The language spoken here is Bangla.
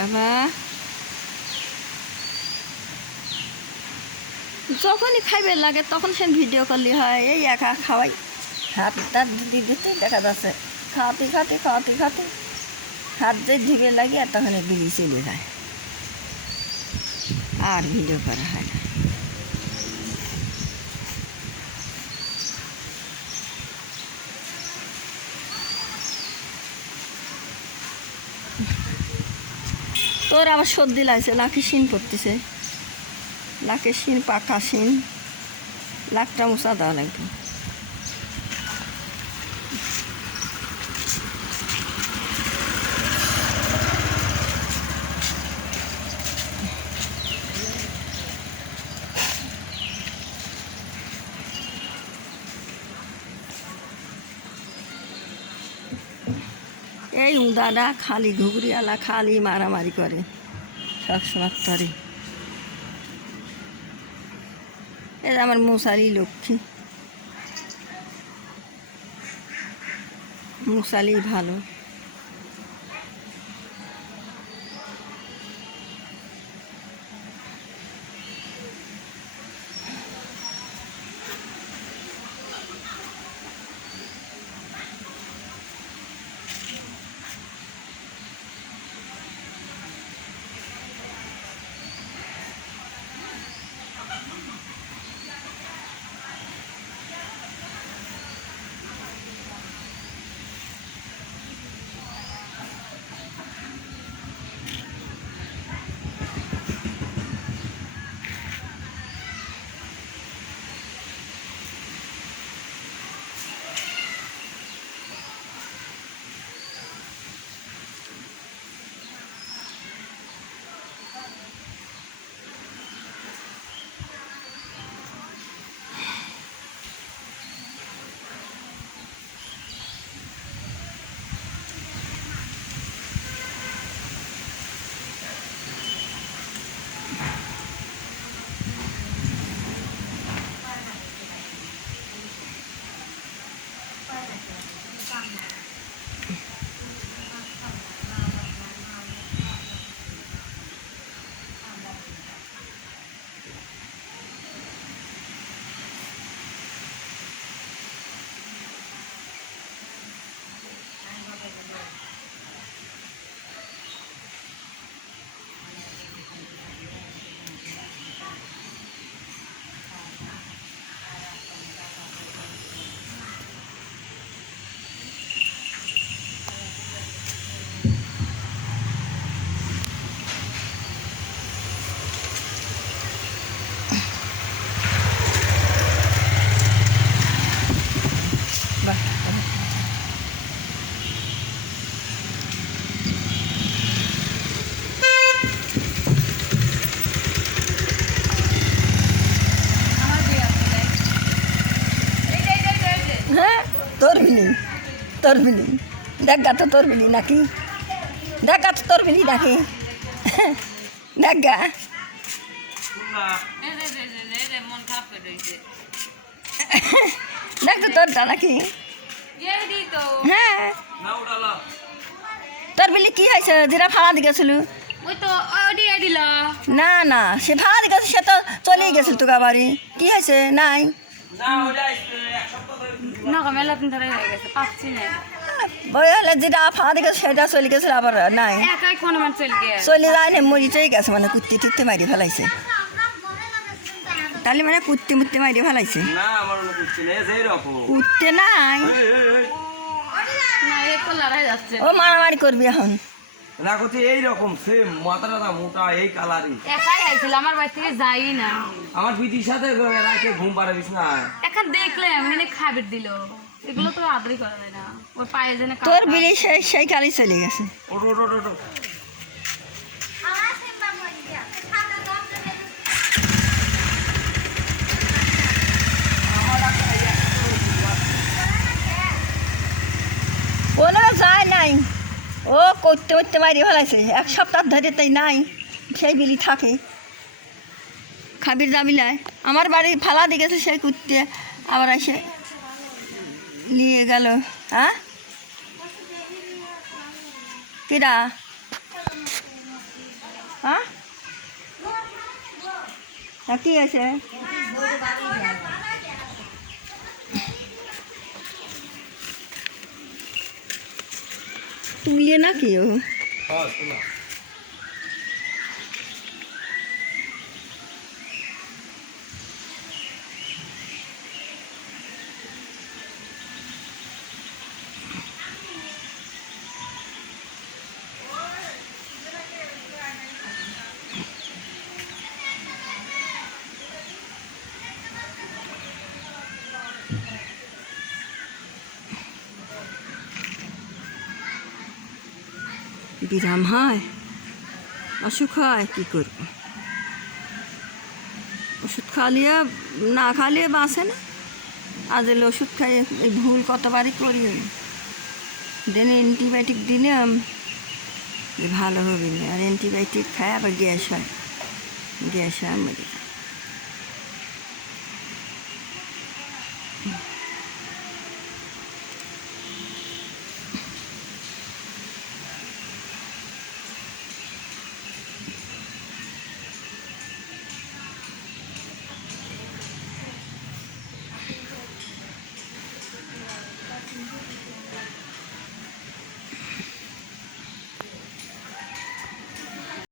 বাবা যখনই খাইবে লাগে তখন সে ভিডিও করলে হয়। এই একা খাওয়াই হাত টাত দিতে দিতে দেখা যাচ্ছে খাওয়াতে খাতে খাওয়াতে খাতে হাত যে ঢিবে লাগে আর তখন বিলি চলে যায়, আর ভিডিও করা হয় না। তোর আবার সর্দি লাগছে, লাখে শিন পড়তেছে, লাখের শিন পাকা শিন, লাখটা মশা দেওয়া লাগবে। এই উদাটা খালি ঘুগরিওয়ালা খালি মারামারি করে সবসময় তরে। এই আমার মশারি লক্ষ্মী, মশারি ভালো। হ্যাঁ তোর বিলি, তোর বিলি দেখ গা তো তোর বিলি নাকি, দেখ গা তো তোর বিলি নাকি, দেখ গা দেখ তো তোরটা নাকি। হ্যাঁ তোর বিলি কি হয়েছে, যেটা ভাড়া দিয়ে গেছিল? না না সে ভাড়া দিয়ে গেছে, সে তো চলেই গেছিল তোকে বাড়ি, কি হয়েছে? নাই বলে যেটা ফাঁকা দিকে সেটা চলে গেছে, আবার নাই চলে যায় না, মরিতেই গেছে, মানে কুত্তি টুত্তি মারি ফেলাইছে, তাহলে মানে কুত্তি মুত্তি মারি ফেলাইছে, কুত্তে নাই ও মারামারি করবি এখন। এইরকম সেম মাথাটা মোটা এই কালারই একাই আইছিল আমার বাড়ি থেকে যাই না, আমার বিটির সাথে রাতে ঘুম পাড়াবিস না। এখন দেখলে এমনি খাবার দিল, এগুলো তো আদরই করা যায় না, ওর পায়ে যেন তোর বিলি সেই কালি চলে গেছে। ওটো ওটো ওটো ওনারা যায় নাই, ও করতে করতে মারি ফেলাইছে, এক সপ্তাহ ধরে তাই নাই, সেই বিলি থাকে খাবির দাবিলায়। আমার বাড়ি ফালা দিয়ে গেছে সেই কুত্তে, আবার এসে নিয়ে গেল। হ্যাঁ কিরা হ্যাঁ তা কি আছে তুলিয়ে নাকি ও হ্যাঁ শোনা বিরাম হয় অসুখ হয় কী করব ওষুধ খালিয়ে না খালিয়ে বাঁচে না আজ এলে ওষুধ খাইয়ে এই ভুল কতবারই করি আমি দিনে অ্যান্টিবায়োটিক দিলাম যে ভালো হবে না আর অ্যান্টিবায়োটিক খায় আবার গ্যাস হয় মরে যায়।